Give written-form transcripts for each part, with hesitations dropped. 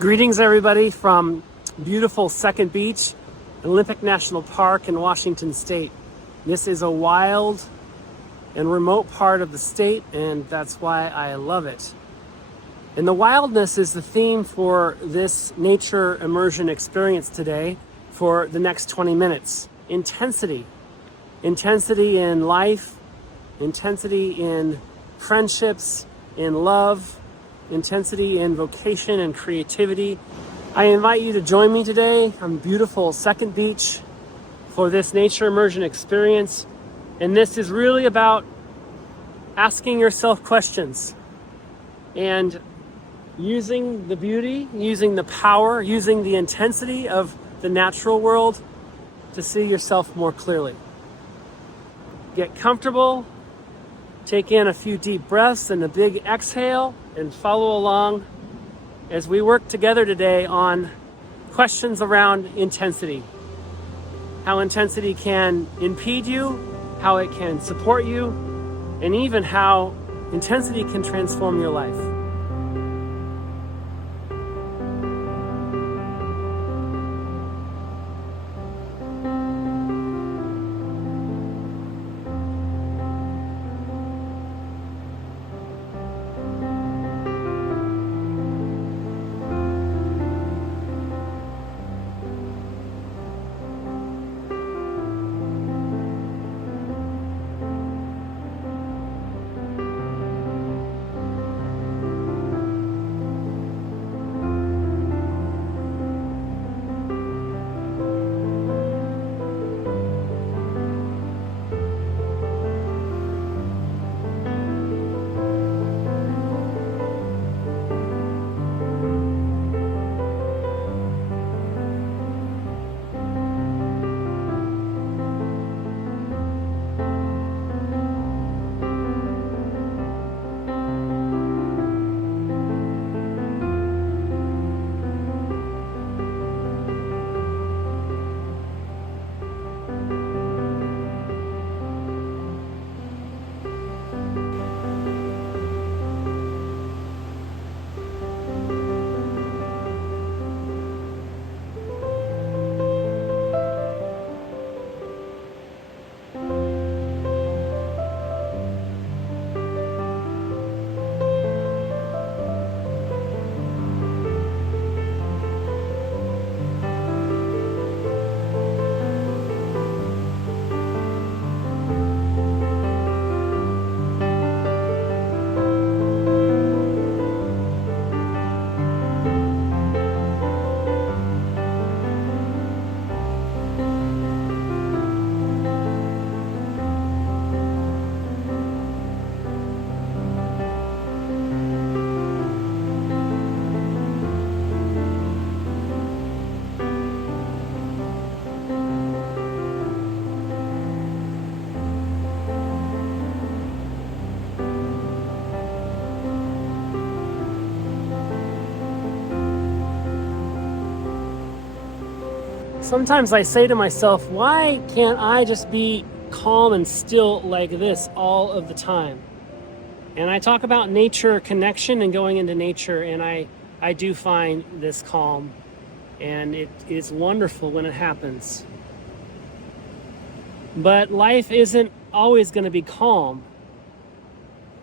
Greetings, everybody, from beautiful Second Beach, Olympic National Park in Washington State. This is a wild and remote part of the state, and that's why I love it. And the wildness is the theme for this nature immersion experience today for the next 20 minutes. Intensity. Intensity in life, intensity in friendships, in love, intensity in vocation and creativity. I invite you to join me today on beautiful Second Beach for this nature immersion experience. And this is really about asking yourself questions and using the beauty, using the power, using the intensity of the natural world to see yourself more clearly. Get comfortable, take in a few deep breaths and a big exhale, and follow along as we work together today on questions around intensity. How intensity can impede you, how it can support you, and even how intensity can transform your life. Sometimes I say to myself, why can't I just be calm and still like this all of the time? And I talk about nature connection and going into nature, and I do find this calm, and it is wonderful when it happens. But life isn't always going to be calm.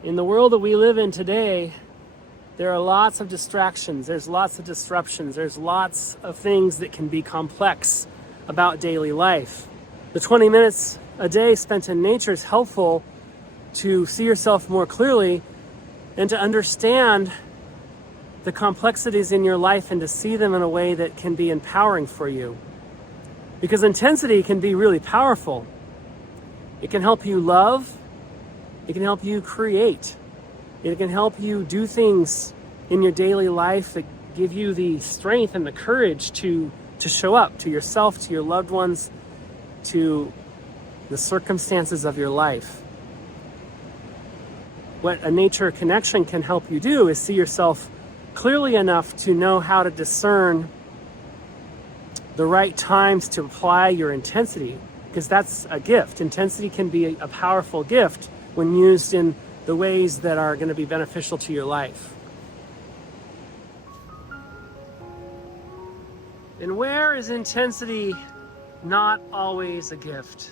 In the world that we live in today, there are lots of distractions, there's lots of disruptions, there's lots of things that can be complex about daily life. The 20 minutes a day spent in nature is helpful to see yourself more clearly and to understand the complexities in your life and to see them in a way that can be empowering for you. Because intensity can be really powerful. It can help you love, it can help you create. It can help you do things in your daily life that give you the strength and the courage to show up to yourself, to your loved ones, to the circumstances of your life. What a nature connection can help you do is see yourself clearly enough to know how to discern the right times to apply your intensity, because that's a gift. Intensity can be a powerful gift when used in the ways that are going to be beneficial to your life. And where is intensity not always a gift?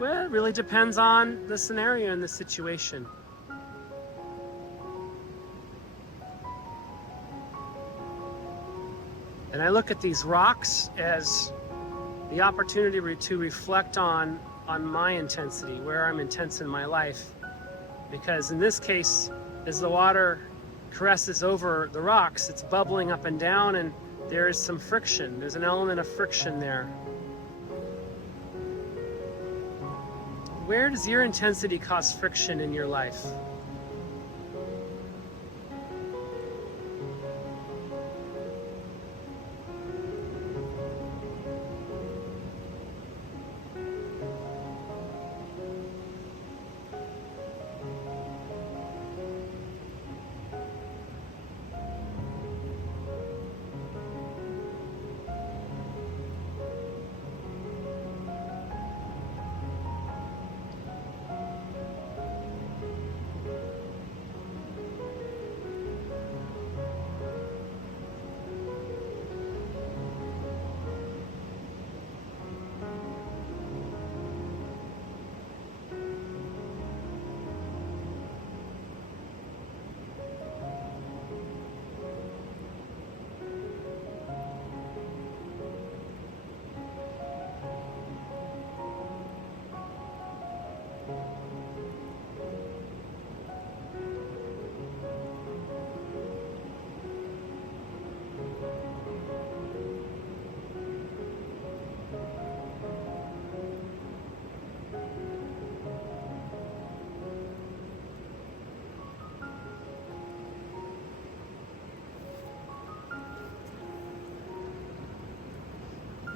Well, it really depends on the scenario and the situation. And I look at these rocks as the opportunity to reflect on my intensity, where I'm intense in my life. Because in this case, as the water caresses over the rocks, it's bubbling up and down, and there is some friction. There's an element of friction there. Where does your intensity cause friction in your life?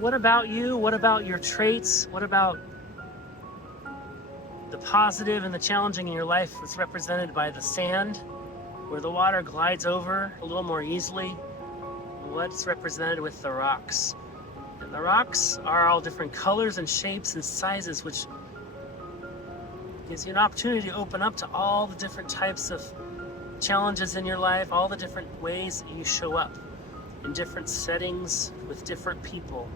What about you? What about your traits? What about the positive and the challenging in your life is represented by the sand, where the water glides over a little more easily? What's represented with the rocks? And the rocks are all different colors and shapes and sizes, which gives you an opportunity to open up to all the different types of challenges in your life, all the different ways that you show up in different settings with different people.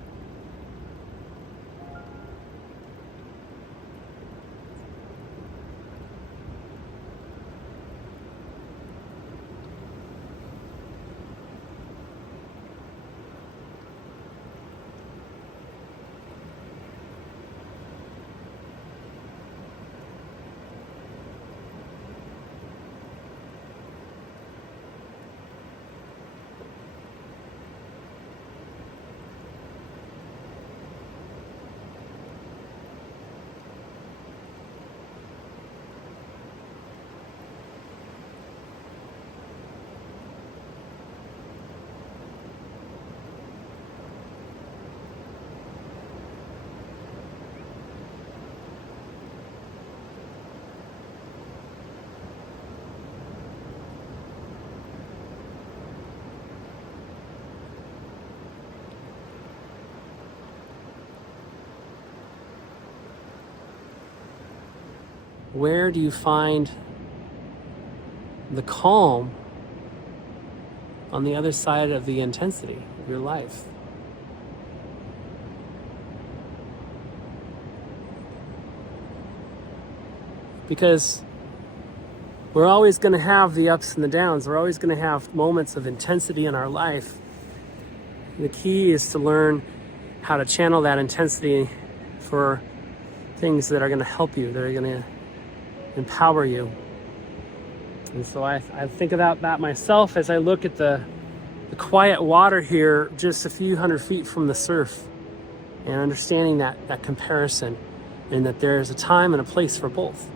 Where do you find the calm on the other side of the intensity of your life? Because we're always going to have the ups and the downs. We're always going to have moments of intensity in our life. The key is to learn how to channel that intensity for things that are going to help you, that are going to empower you. And so I think about that myself as I look at the quiet water here just a few hundred feet from the surf, and understanding that comparison, and that there's a time and a place for both.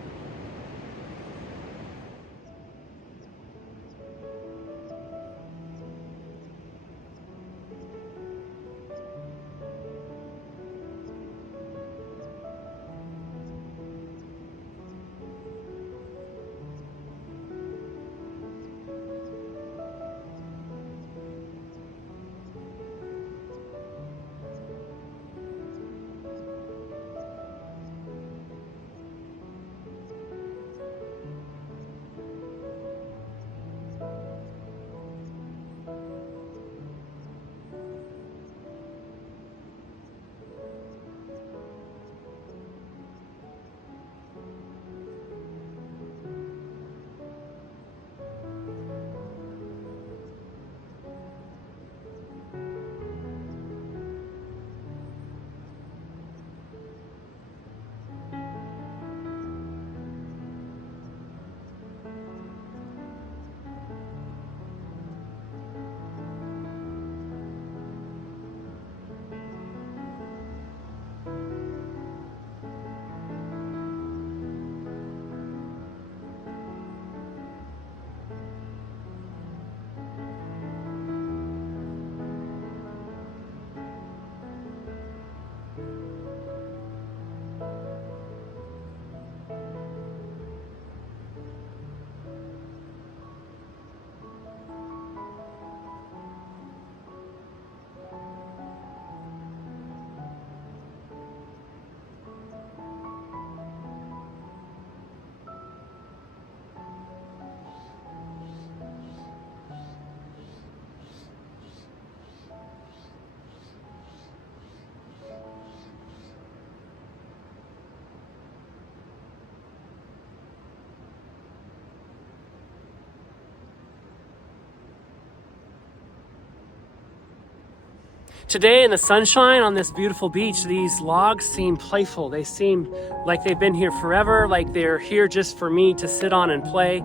Today in the sunshine on this beautiful beach, these logs seem playful. They seem like they've been here forever, like they're here just for me to sit on and play.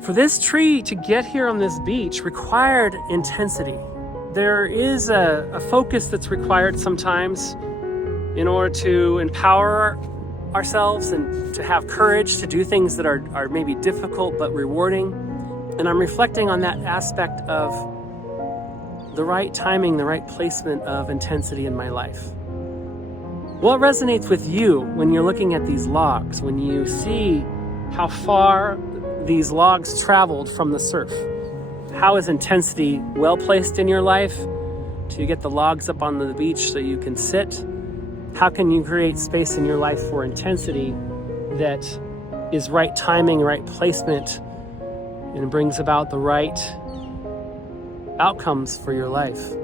For this tree to get here on this beach required intensity. There is a focus that's required sometimes in order to empower ourselves and to have courage to do things that are maybe difficult but rewarding. And I'm reflecting on that aspect of the right timing, the right placement of intensity in my life. What resonates with you when you're looking at these logs, when you see how far these logs traveled from the surf? How is intensity well placed in your life? Do you get the logs up on the beach so you can sit? How can you create space in your life for intensity that is right timing, right placement, and brings about the right outcomes for your life?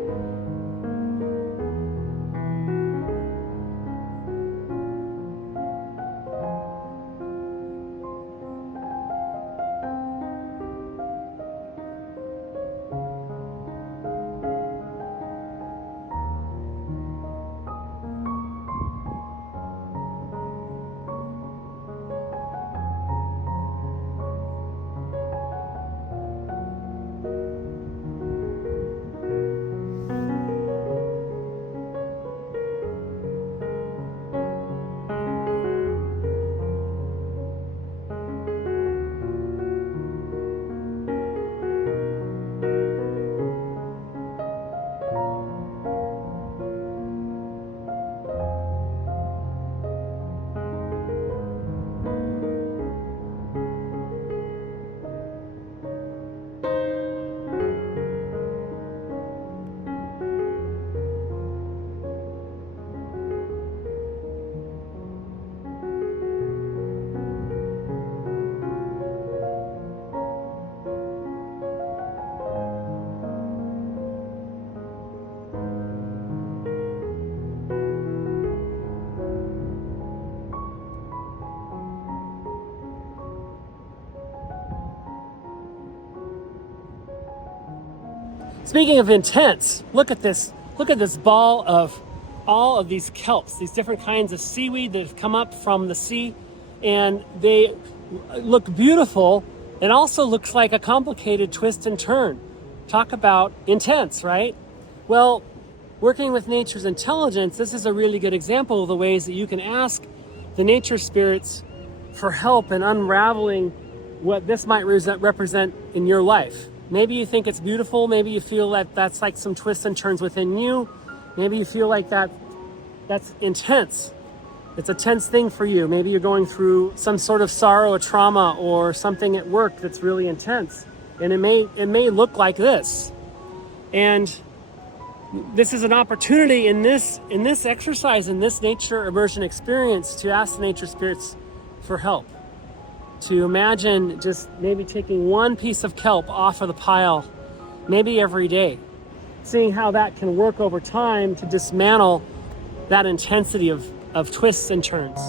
Speaking of intense, look at this ball of all of these kelps, these different kinds of seaweed that have come up from the sea, and they look beautiful. It also looks like a complicated twist and turn. Talk about intense, right? Well, working with nature's intelligence, this is a really good example of the ways that you can ask the nature spirits for help in unraveling what this might represent in your life. Maybe you think it's beautiful. Maybe you feel that that's like some twists and turns within you. Maybe you feel like that's intense. It's a tense thing for you. Maybe you're going through some sort of sorrow or trauma or something at work that's really intense. And it may look like this. And this is an opportunity in this exercise, in this nature immersion experience, to ask the nature spirits for help. To imagine just maybe taking one piece of kelp off of the pile, maybe every day, seeing how that can work over time to dismantle that intensity of twists and turns.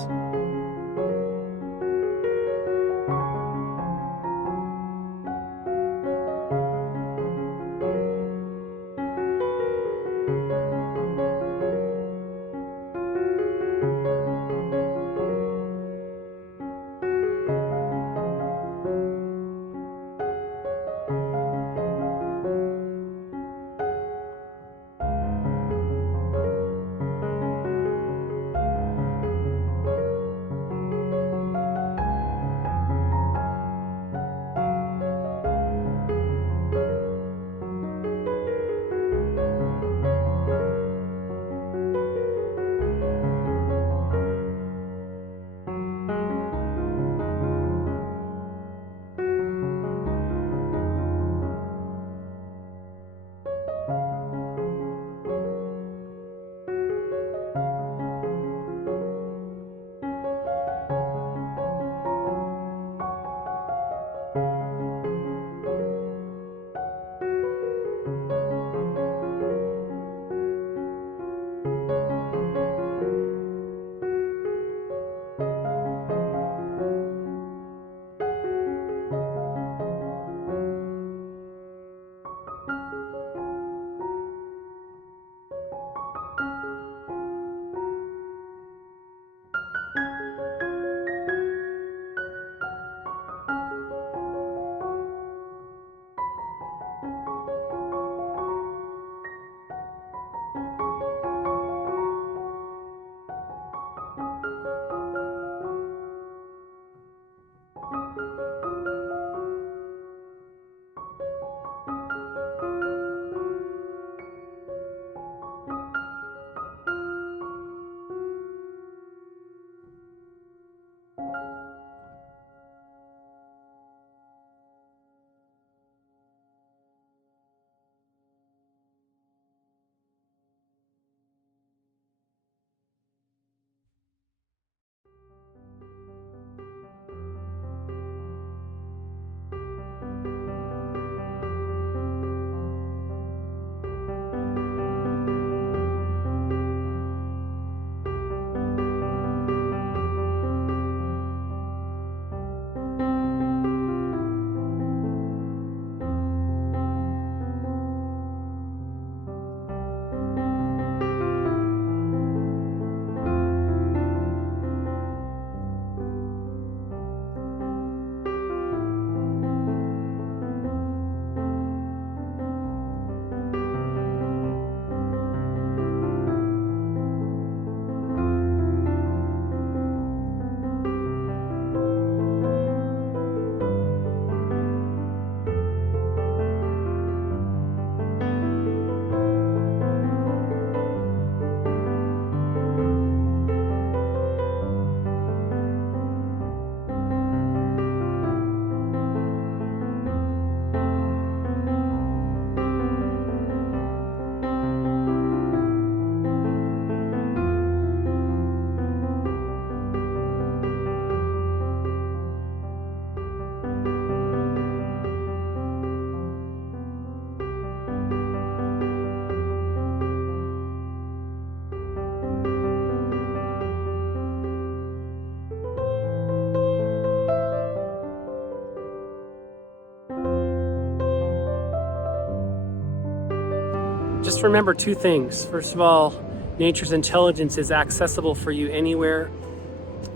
just remember two things. First of all, nature's intelligence is accessible for you anywhere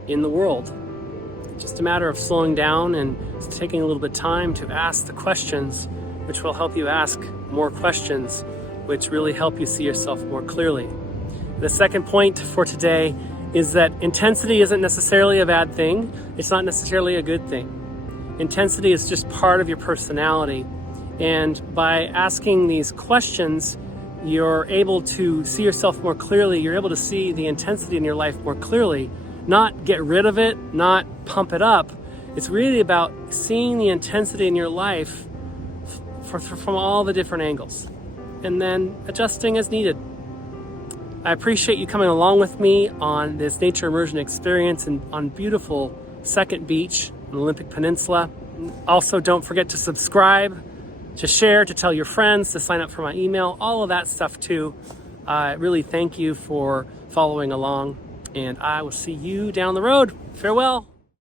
in the world. It's just a matter of slowing down and taking a little bit of time to ask the questions, which will help you ask more questions, which really help you see yourself more clearly. The second point for today is that intensity isn't necessarily a bad thing. It's not necessarily a good thing. Intensity is just part of your personality. And by asking these questions, you're able to see yourself more clearly. You're able to see the intensity in your life more clearly, not get rid of it, not pump it up. It's really about seeing the intensity in your life from all the different angles and then adjusting as needed. I appreciate you coming along with me on this nature immersion experience on beautiful Second Beach on the Olympic Peninsula. Also, don't forget to subscribe, to share, to tell your friends, to sign up for my email, all of that stuff too. Really thank you for following along, and I will see you down the road. Farewell.